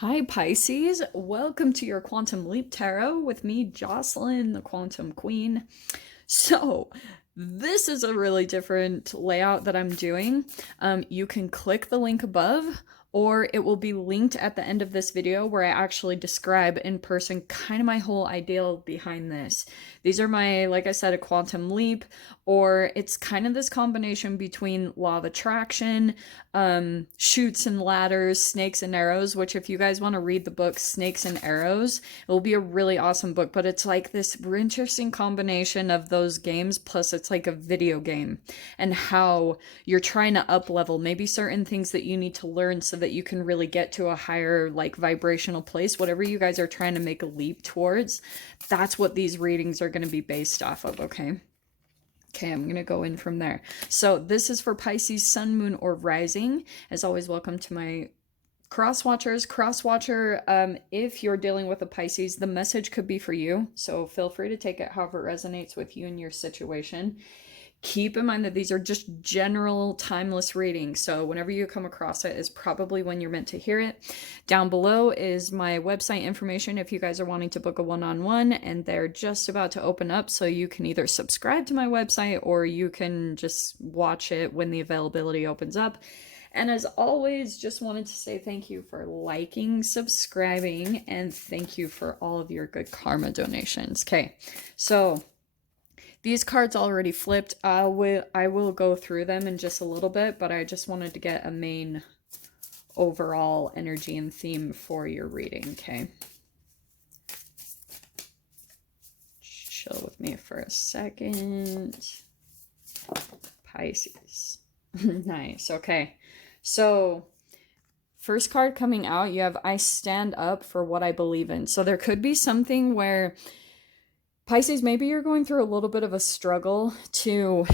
Hi Pisces, welcome to your Quantum Leap Tarot with me, Jocelyn, the Quantum Queen. So, this is a really different layout that I'm doing. You can click the link above, or it will be linked at the end of this video where I actually describe in person kind of my whole ideal behind this. These are my, like I said, a quantum leap, or it's kind of this combination between law of attraction, shoots and ladders, snakes and arrows, which if you guys want to read the book Snakes and Arrows, it will be a really awesome book, but it's like this interesting combination of those games, plus it's like a video game, and how you're trying to up level maybe certain things that you need to learn so that you can really get to a higher like vibrational place, whatever you guys are trying to make a leap towards. That's what these readings are going to be based off of. Okay, I'm going to go in from there. So this is for Pisces, Sun, Moon, or Rising. As always, welcome to my cross-watchers. Cross-watcher, if you're dealing with a Pisces, the message could be for you. So feel free to take it however it resonates with you and your situation. Keep in mind that these are just general timeless readings, so whenever you come across it is probably when you're meant to hear it. Down below is my website information if you guys are wanting to book a one-on-one, and they're just about to open up, so you can either subscribe to my website or you can just watch it when the availability opens up. And as always, just wanted to say thank you for liking, subscribing, and thank you for all of your good karma donations. Okay, so these cards already flipped. I will go through them in just a little bit, but I just wanted to get a main overall energy and theme for your reading, okay? Chill with me for a second. Pisces. Nice, okay. So, first card coming out, you have I stand up for what I believe in. So there could be something where Pisces, maybe you're going through a little bit of a struggle to,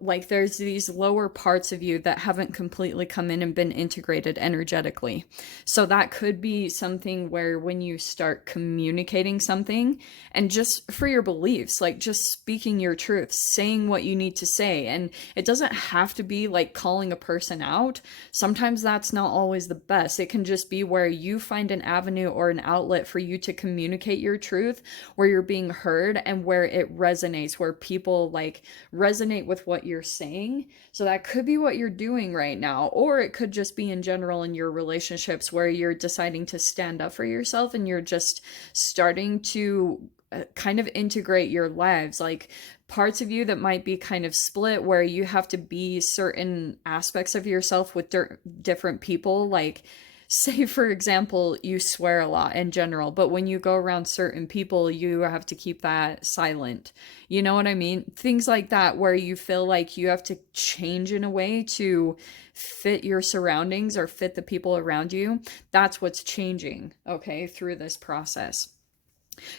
like, there's these lower parts of you that haven't completely come in and been integrated energetically. So that could be something where when you start communicating something and just for your beliefs, like just speaking your truth, saying what you need to say. And it doesn't have to be like calling a person out. Sometimes that's not always the best. It can just be where you find an avenue or an outlet for you to communicate your truth, where you're being heard and where it resonates, where people like resonate with what you're saying. So that could be what you're doing right now, or it could just be in general in your relationships where you're deciding to stand up for yourself and you're just starting to kind of integrate your lives, like parts of you that might be kind of split where you have to be certain aspects of yourself with different people. Like, say for example, you swear a lot in general, but when you go around certain people you have to keep that silent. You know what I mean? Things like that where you feel like you have to change in a way to fit your surroundings or fit the people around you. That's what's changing, okay, through this process.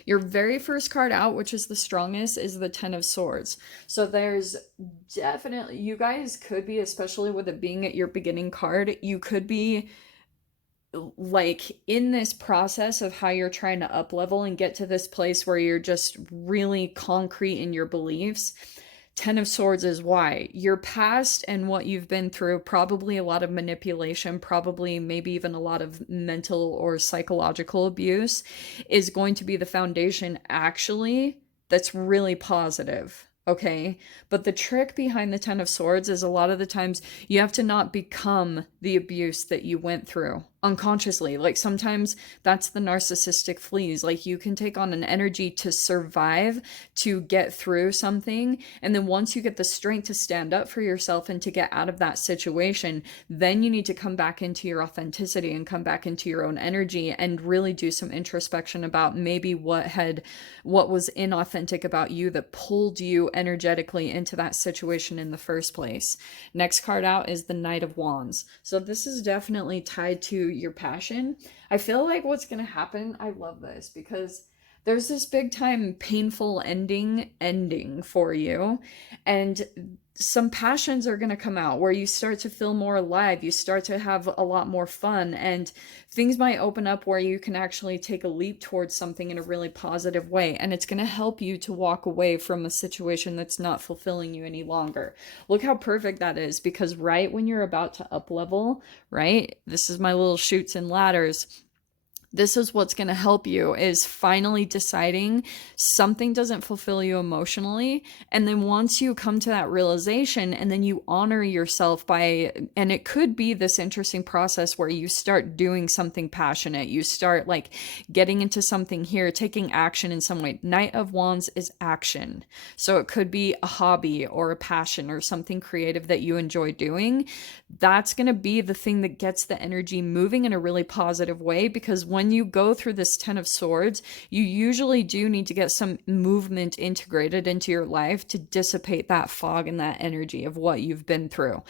Your very first card out, which is the strongest, is the Ten of Swords. So there's definitely, you guys could be, especially with it being at your beginning card, you could be like in this process of how you're trying to up level and get to this place where you're just really concrete in your beliefs. Ten of Swords is why. Your past and what you've been through, probably a lot of manipulation, probably maybe even a lot of mental or psychological abuse, is going to be the foundation actually that's really positive. Okay, but the trick behind the Ten of Swords is a lot of the times you have to not become the abuse that you went through unconsciously. Like sometimes that's the narcissistic fleas. Like you can take on an energy to survive, to get through something. And then once you get the strength to stand up for yourself and to get out of that situation, then you need to come back into your authenticity and come back into your own energy and really do some introspection about maybe what was inauthentic about you that pulled you energetically into that situation in the first place. Next card out is the Knight of Wands. So this is definitely tied to your passion. I feel like what's going to happen, I love this because there's this big time painful ending for you, and some passions are going to come out where you start to feel more alive, you start to have a lot more fun, and things might open up where you can actually take a leap towards something in a really positive way, and it's going to help you to walk away from a situation that's not fulfilling you any longer. Look how perfect that is, because right when you're about to up level, right, this is my little shoots and ladders, This is what's going to help you, is finally deciding something doesn't fulfill you emotionally. And then once you come to that realization, and then you honor yourself by, and it could be this interesting process where you start doing something passionate, you start like getting into something here, taking action in some way. Knight of Wands is action. So it could be a hobby or a passion or something creative that you enjoy doing. That's going to be the thing that gets the energy moving in a really positive way, because when you go through this 10 of Swords, you usually do need to get some movement integrated into your life to dissipate that fog and that energy of what you've been through.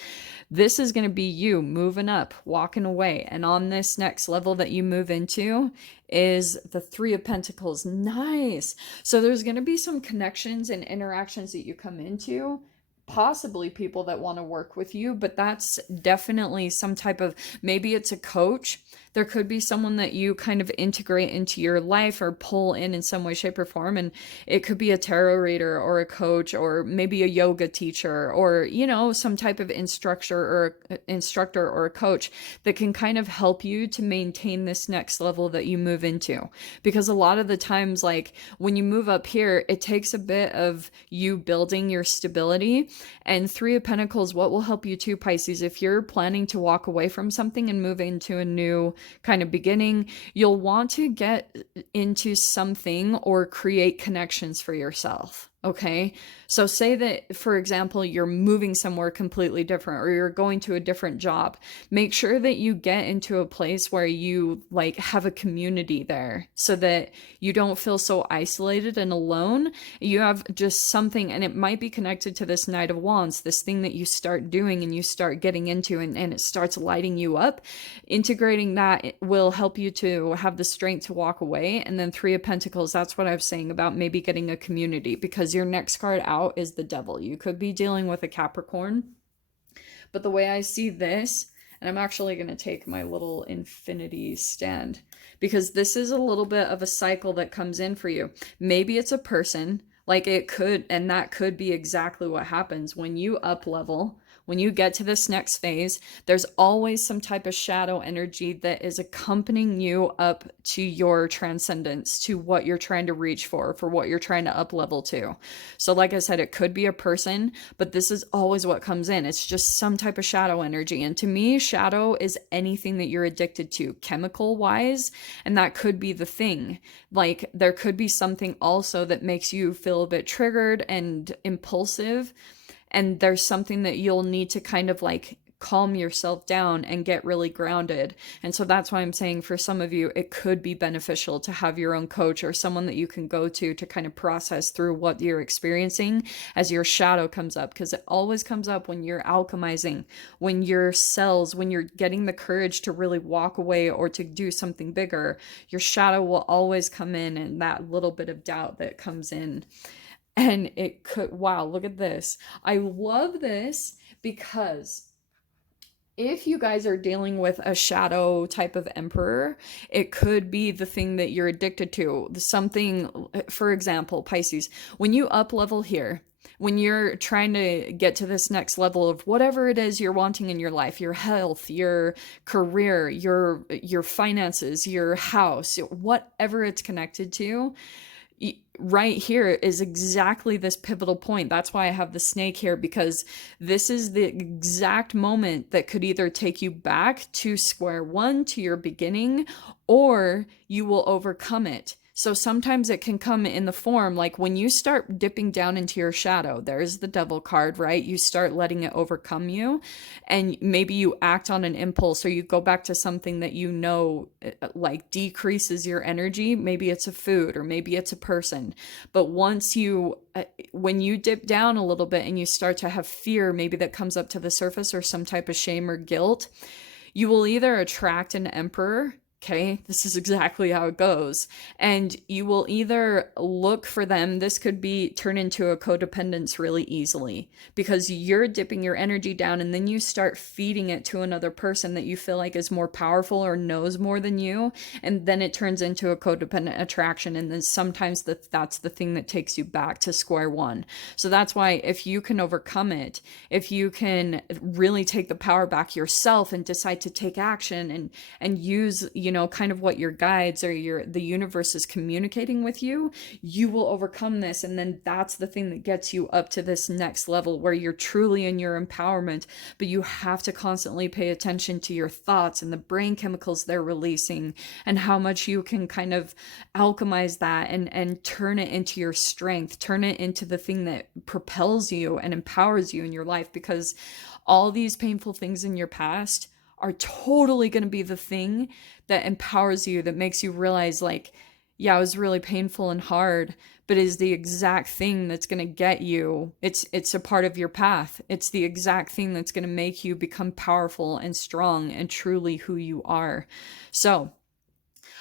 This is going to be you moving up, walking away. And on this next level that you move into is the Three of Pentacles. Nice. So there's going to be some connections and interactions that you come into, possibly people that want to work with you, but that's definitely some type of, maybe it's a coach. There could be someone that you kind of integrate into your life or pull in some way, shape, or form. And it could be a tarot reader or a coach, or maybe a yoga teacher, or, you know, some type of instructor or a coach that can kind of help you to maintain this next level that you move into. Because a lot of the times, like when you move up here, it takes a bit of you building your stability. And Three of Pentacles, what will help you too, Pisces, if you're planning to walk away from something and move into a new kind of beginning, you'll want to get into something or create connections for yourself. Okay. So say that, for example, you're moving somewhere completely different, or you're going to a different job. Make sure that you get into a place where you like have a community there, so that you don't feel so isolated and alone. You have just something, and it might be connected to this Knight of Wands, this thing that you start doing and you start getting into, and it starts lighting you up. Integrating that will help you to have the strength to walk away. And then Three of Pentacles, that's what I was saying about maybe getting a community, because your next card out is the Devil. You could be dealing with a Capricorn, but the way I see this, and I'm actually going to take my little infinity stand, because this is a little bit of a cycle that comes in for you. Maybe it's a person, like it could, and that could be exactly what happens when you up level. When you get to this next phase, there's always some type of shadow energy that is accompanying you up to your transcendence, to what you're trying to reach for what you're trying to up level to. So like I said, it could be a person, but this is always what comes in. It's just some type of shadow energy. And to me, shadow is anything that you're addicted to, chemical wise. And that could be the thing. Like there could be something also that makes you feel a bit triggered and impulsive. And there's something that you'll need to kind of like calm yourself down and get really grounded. And so that's why I'm saying for some of you, it could be beneficial to have your own coach or someone that you can go to kind of process through what you're experiencing as your shadow comes up. Because it always comes up when you're alchemizing, when your cells, when you're getting the courage to really walk away or to do something bigger, your shadow will always come in, and that little bit of doubt that comes in. And it could, wow, look at this. I love this because if you guys are dealing with a shadow type of emperor, it could be the thing that you're addicted to. Something, for example, Pisces, when you up level here, when you're trying to get to this next level of whatever it is you're wanting in your life, your health, your career, your finances, your house, whatever it's connected to, right here is exactly this pivotal point. That's why I have the snake here, because this is the exact moment that could either take you back to square one, to your beginning, or you will overcome it. So sometimes it can come in the form, like when you start dipping down into your shadow, there's the Devil card, right? You start letting it overcome you, and maybe you act on an impulse, or you go back to something that you know like decreases your energy. Maybe it's a food, or maybe it's a person. But once you, when you dip down a little bit and you start to have fear, maybe that comes up to the surface, or some type of shame or guilt, you will either attract an emperor. Okay, this is exactly how it goes. And you will either look for them. This could be turn into a codependence really easily, because you're dipping your energy down and then you start feeding it to another person that you feel like is more powerful or knows more than you. And then it turns into a codependent attraction. And then sometimes that's the thing that takes you back to square one. So that's why if you can overcome it, if you can really take the power back yourself and decide to take action and use, you know, kind of what your guides or the universe is communicating with you, you will overcome this. And then that's the thing that gets you up to this next level where you're truly in your empowerment. But you have to constantly pay attention to your thoughts and the brain chemicals they're releasing, and how much you can kind of alchemize that and turn it into your strength, turn it into the thing that propels you and empowers you in your life. Because all these painful things in your past are totally going to be the thing that empowers you, that makes you realize, like, yeah, it was really painful and hard, but is the exact thing that's going to get you. It's a part of your path. It's the exact thing that's going to make you become powerful and strong and truly who you are. So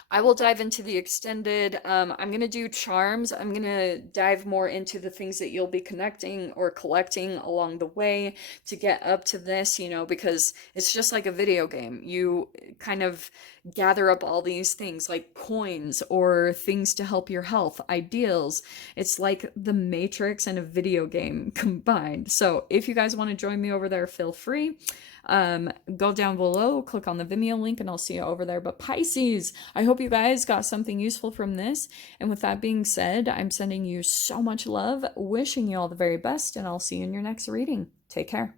I will dive into the extended. I'm going to do charms. I'm going to dive more into the things that you'll be connecting or collecting along the way to get up to this, you know, because it's just like a video game. You kind of gather up all these things like coins or things to help your health, ideals. It's like the Matrix and a video game combined. So if you guys want to join me over there, feel free. Go down below, click on the Vimeo link, and I'll see you over there. But Pisces, I hope you guys got something useful from this. And with that being said, I'm sending you so much love, wishing you all the very best, and I'll see you in your next reading. Take care.